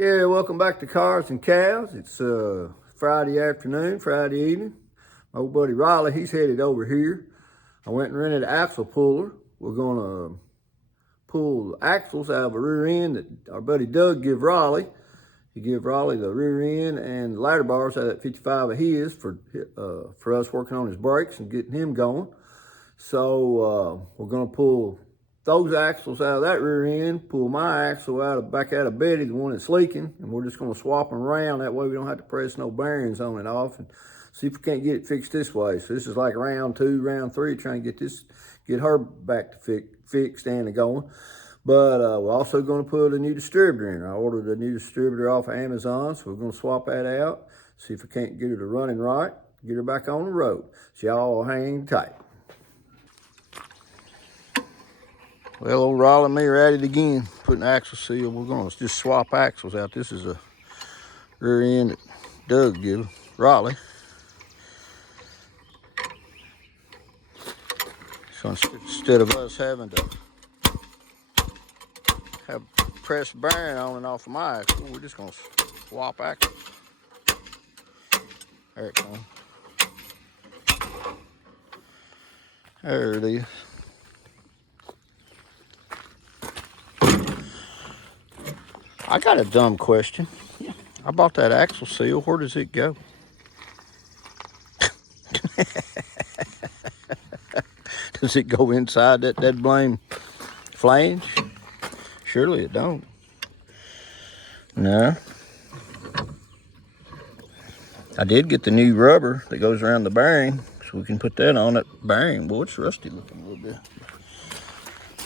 Yeah, welcome back to Cars and Cows. It's Friday afternoon, Friday evening. My old buddy Rollie, he's headed over here. I went and rented an axle puller. We're gonna pull the axles out of a rear end that our buddy Doug gave Rollie. He gave Rollie the rear end and the ladder bars out of that 55 of his for us working on his brakes and getting him going. So we're gonna pull those axles out of that rear end, pull my axle back out of Betty, the one that's leaking, and we're just gonna swap them around. That way we don't have to press no bearings on and off, and see if we can't get it fixed this way. So this is like round 2, round 3, trying to get her back to fixed and going. But we're also gonna put a new distributor in. I ordered a new distributor off of Amazon, so we're gonna swap that out, see if we can't get her to running right, get her back on the road. So y'all hang tight. Well, old Rollie and me are at it again, putting axle seal. We're gonna just swap axles out. This is a rear end that Doug gave Rollie. So instead of us having to have press bearing on and off of my axle, we're just gonna swap axles. There it comes. There it is. I got a dumb question. Yeah. I bought that axle seal. Where does it go? Does it go inside that dead blame flange? Surely it don't. No. I did get the new rubber that goes around the bearing, so we can put that on that bearing. Boy, it's rusty looking a little bit.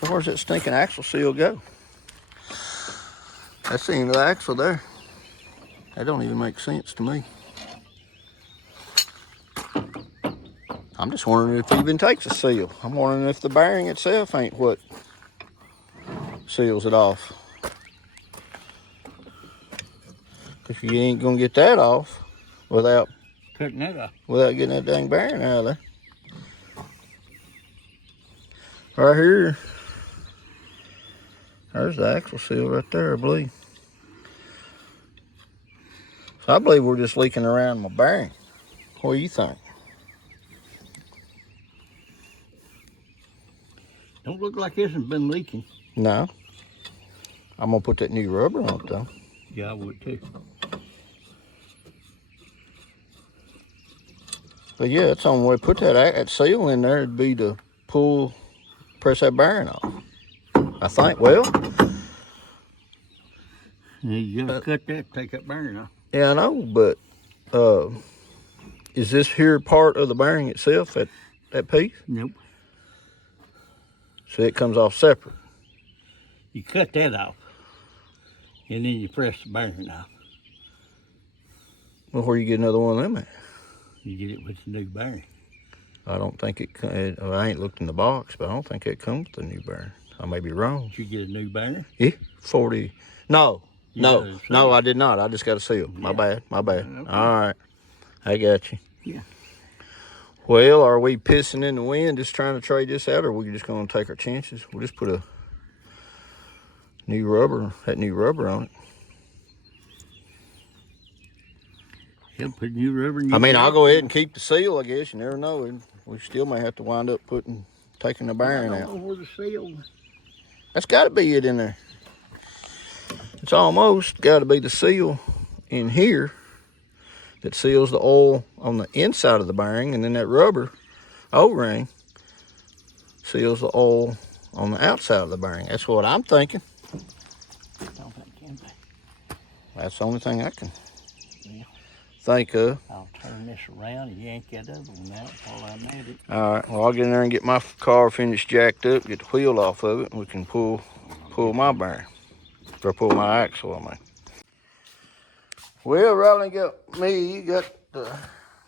So where's that stinking axle seal go? That's the end of the axle there. That don't even make sense to me. I'm just wondering if it even takes a seal. I'm wondering if the bearing itself ain't what seals it off. Because you ain't gonna get that off without cutting that off. Without getting that dang bearing out of there. Right here, there's the axle seal right there, I believe. So I believe we're just leaking around my bearing. What do you think? Don't look like this has been leaking. No. I'm gonna put that new rubber on it though. Yeah, I would too. But yeah, that's the only way to put that seal in there would be to press that bearing off. I think, well. You gotta cut that, take that bearing off. Yeah, I know, but is this here part of the bearing itself, that piece? Nope. So it comes off separate. You cut that off, and then you press the bearing off. Well, where you get another one of them at? You get it with the new bearing. I don't think I ain't looked in the box, but I don't think it comes with a new bearing. I may be wrong. Did you get a new bearing? Yeah, 40. No, I did not. I just got a seal. My bad. Okay. All right, I got you. Yeah. Well, are we pissing in the wind just trying to trade this out, or are we just going to take our chances? We'll just put that new rubber on it. He'll put new rubber in. I mean, I'll go ahead and keep the seal, I guess. You never know. And we still may have to wind up taking the bearing out. I don't know where the seal. That's got to be it in there. It's almost got to be the seal in here that seals the oil on the inside of the bearing, and then that rubber O-ring seals the oil on the outside of the bearing. That's what I'm thinking. Don't think it can be. That's the only thing I can think of. I'll turn this around and yank that other one out while I'm at it. All right, well, I'll get in there and get my car finished jacked up, get the wheel off of it, and we can pull my bearing. Or pull my axle, I mean. Well, Rollie got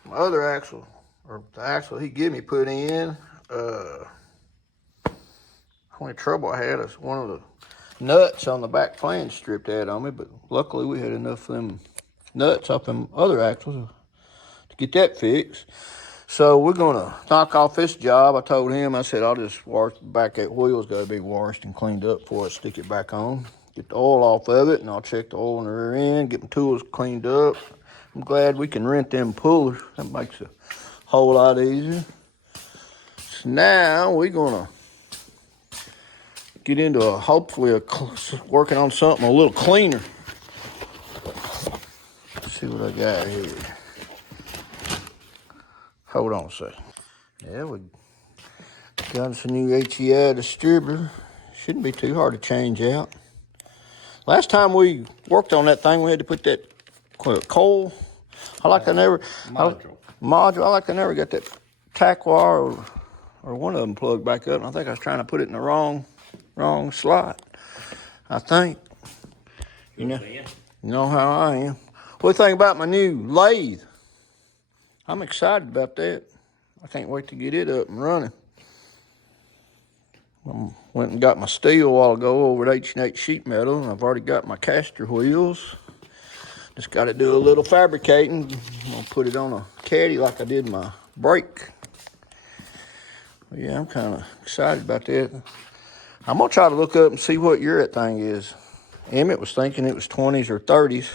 my other axle, or the axle he gave me put in. Only trouble I had is one of the nuts on the back flange stripped out on me, but luckily we had enough of them nuts off them other axles to get that fixed. So we're gonna knock off this job. I told him, I said, I'll just wash back, that wheel's gotta be washed and cleaned up before I stick it back on. get the oil off of it, and I'll check the oil in the rear end, get my tools cleaned up. I'm glad we can rent them pullers. That makes a whole lot easier. So now we're gonna get into hopefully working on something a little cleaner. Let's see what I got here. Hold on a second. Yeah, we got us a new HEI distributor. Shouldn't be too hard to change out. Last time we worked on that thing, we had to put that coil. Module. I like I never got that tack wire or one of them plugged back up. And I think I was trying to put it in the wrong slot. I think. You know how I am. What do you think about my new lathe? I'm excited about that. I can't wait to get it up and running. I went and got my steel a while ago over at H&H Sheet Metal, and I've already got my caster wheels. Just got to do a little fabricating. I'm going to put it on a caddy like I did my brake. But yeah, I'm kind of excited about that. I'm going to try to look up and see what year that thing is. Emmett was thinking it was 20s or 30s.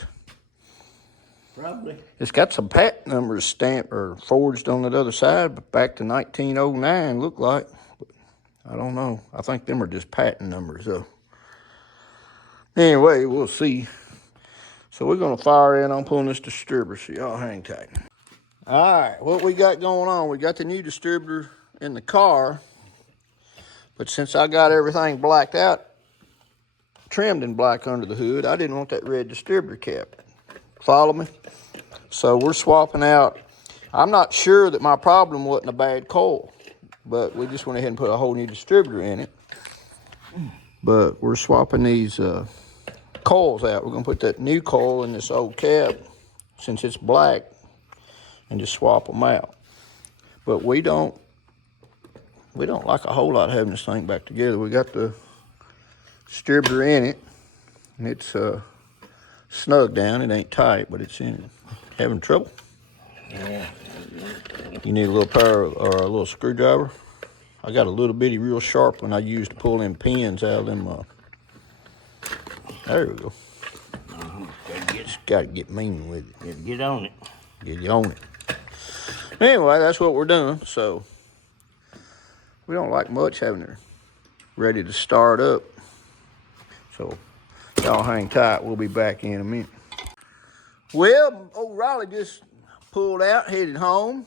Probably. It's got some patent numbers stamped or forged on that other side, but back to 1909 looked like. But I don't know. I think them are just patent numbers though. Anyway, we'll see. So we're gonna fire in on pulling this distributor, so y'all hang tight. All right, what we got going on? We got the new distributor in the car, but since I got everything blacked out, trimmed in black under the hood, I didn't want that red distributor cap. Follow me? So we're swapping out. I'm not sure that my problem wasn't a bad coil, but we just went ahead and put a whole new distributor in it. But we're swapping these coils out. We're gonna put that new coil in this old cap since it's black and just swap them out. But we don't like a whole lot having this thing back together. We got the distributor in it, and it's snug down. It ain't tight, but it's in it. Having trouble? Yeah. You need a little pair or a little screwdriver. I got a little bitty, real sharp one I use to pull them pins out of them. There we go. Just got to get mean with it. Yeah, get on it. Get on it. Anyway, that's what we're doing. So we don't like much having it ready to start up. So y'all hang tight. We'll be back in a minute. Well, old Rollie just pulled out, headed home.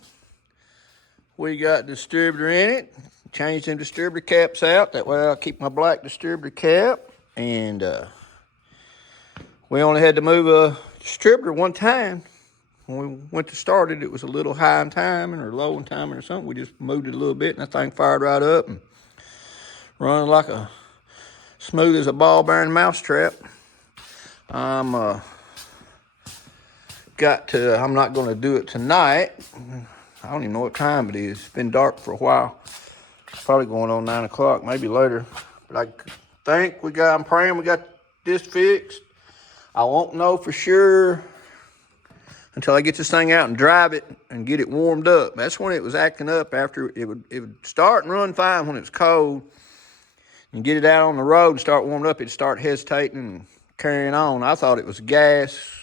We got the distributor in it. Changed them distributor caps out. That way I'll keep my black distributor cap. And we only had to move a distributor one time. When we went to start it, it was a little high in timing or low in timing or something. We just moved it a little bit and that thing fired right up and running like a smooth as a ball bearing mousetrap. I'm not gonna do it tonight. I don't even know what time it is. It's been dark for a while. It's probably going on 9 o'clock, maybe later. But I'm praying we got this fixed. I won't know for sure until I get this thing out and drive it and get it warmed up. That's when it was acting up. After it would start and run fine when it's cold. And get it out on the road and start warming up, it'd start hesitating and carrying on. I thought it was gas.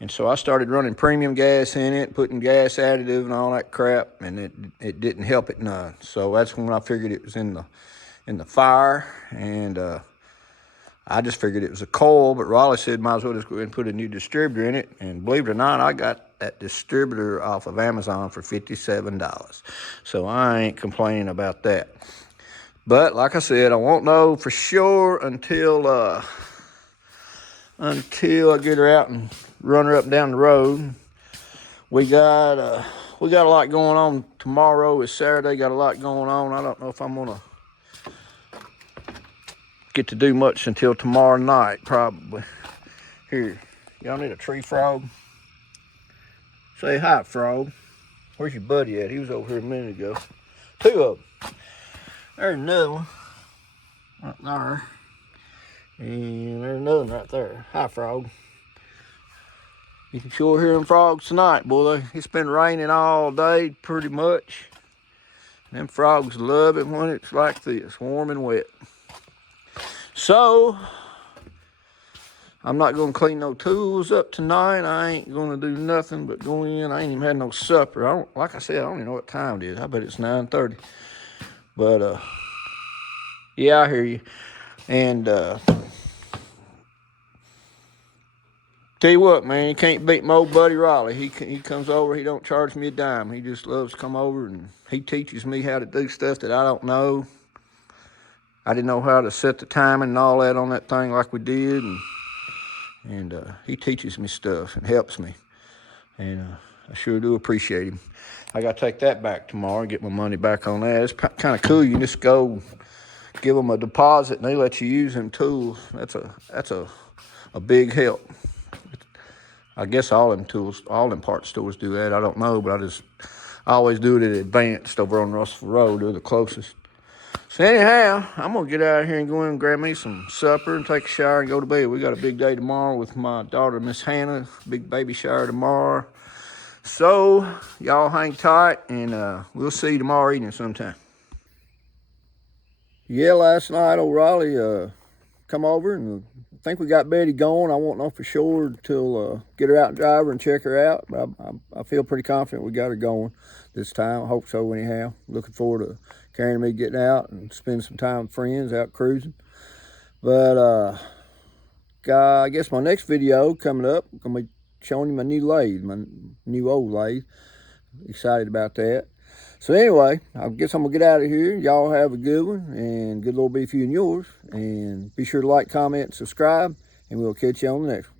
And so I started running premium gas in it, putting gas additive and all that crap, and it didn't help it none. So that's when I figured it was in the fire, and I just figured it was a coil, but Rollie said might as well just go ahead and put a new distributor in it. And believe it or not, I got that distributor off of Amazon for $57. So I ain't complaining about that. But like I said, I won't know for sure until I get her out and run her up and down the road. We got a lot going on tomorrow. It's Saturday, got a lot going on. I don't know if I'm gonna get to do much until tomorrow night, probably. Here, y'all need a tree frog? Say hi, frog. Where's your buddy at? He was over here a minute ago. Two of them. There's another one right there. And there's another one right there. Hi, frog. You can sure hear them frogs tonight, boy. It's been raining all day, pretty much. Them frogs love it when it's like this, warm and wet. So, I'm not gonna clean no tools up tonight. I ain't gonna do nothing but go in. I ain't even had no supper. Like I said, I don't even know what time it is. I bet it's 9:30. But yeah, I hear you. And tell you what, man, you can't beat my old buddy Rollie. He comes over. He don't charge me a dime. He just loves to come over, and he teaches me how to do stuff that I don't know. I didn't know how to set the timing and all that on that thing like we did, and he teaches me stuff and helps me, and I sure do appreciate him. I got to take that back tomorrow and get my money back on that. It's kind of cool. You can just go give them a deposit and they let you use them tools. That's a big help. I guess all them parts stores do that. I don't know, but I always do it at Advanced over on Russell Road. They're the closest. So anyhow, I'm gonna get out of here and go in and grab me some supper and take a shower and go to bed. We got a big day tomorrow with my daughter, Miss Hannah. Big baby shower tomorrow. So y'all hang tight, and we'll see you tomorrow evening sometime. Yeah, last night old Rollie come over, and I think we got Betty going. I won't know for sure until get her out and drive her and check her out. But I feel pretty confident we got her going this time. I hope so anyhow. Looking forward to carrying me getting out and spending some time with friends out cruising. But I guess my next video coming up, I'm going to be showing you my new lathe, my new old lathe. Excited about that. So anyway, I guess I'm going to get out of here. Y'all have a good one, and good Lord be with you and yours. And be sure to like, comment, and subscribe, and we'll catch you on the next one.